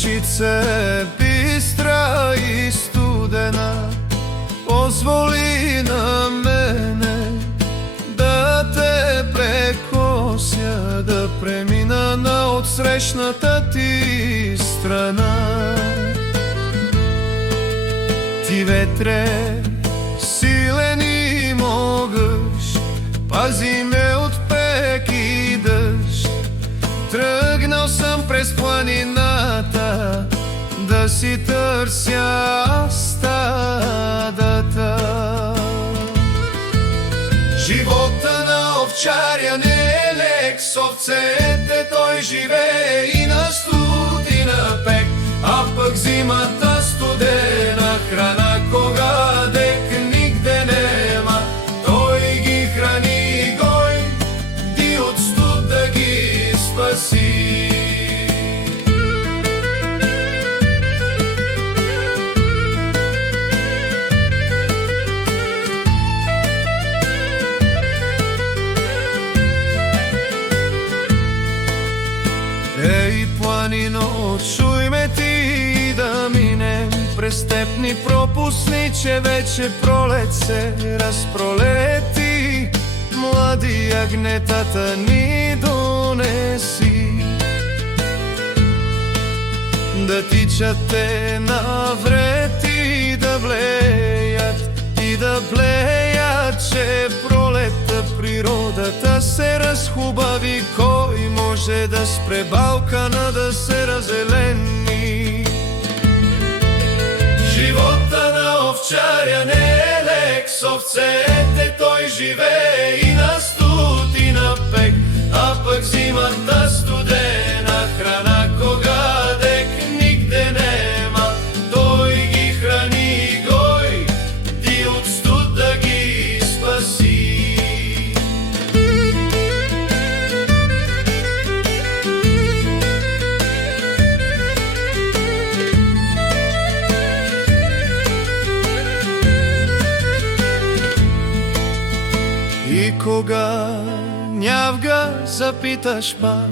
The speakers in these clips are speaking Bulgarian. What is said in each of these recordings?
ръчица бистра и студена, позволи на мене да те прекося, да премина на отсрещната ти страна. Ти, ветре, силен и могъщ, пази ме от пек и дъжд. Тръгнал съм през планината да си търся стадата. Живота на овчаря не е лек, с овцете той живее и на студ и на пек. А пък зимата студена, храна кога дек нигде нема, той ги храни и гой, ди от студ да ги спаси. Ей, планино, чуй ме ти да минем през степни пропусни, че вече пролет се разпролети. Млади агнетата ни донеси, да тичат те навред и да блеят, че пролетта природата се разхубави. Кой може да спре Балкана да се разелени? Живота на овчаря не е лек, с овцете той живее и на студ и на пек. А пък зимата студена, храна кога дек нигде нема, той ги храни и гой, ди от студ да ги спаси. И кога нявга запиташ пак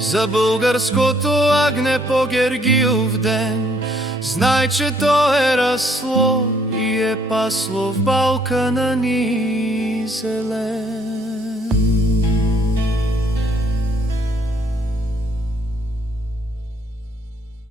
за българското агне по Гергиов ден, знай, че то е расло и е пасло в Балкана ни зелен.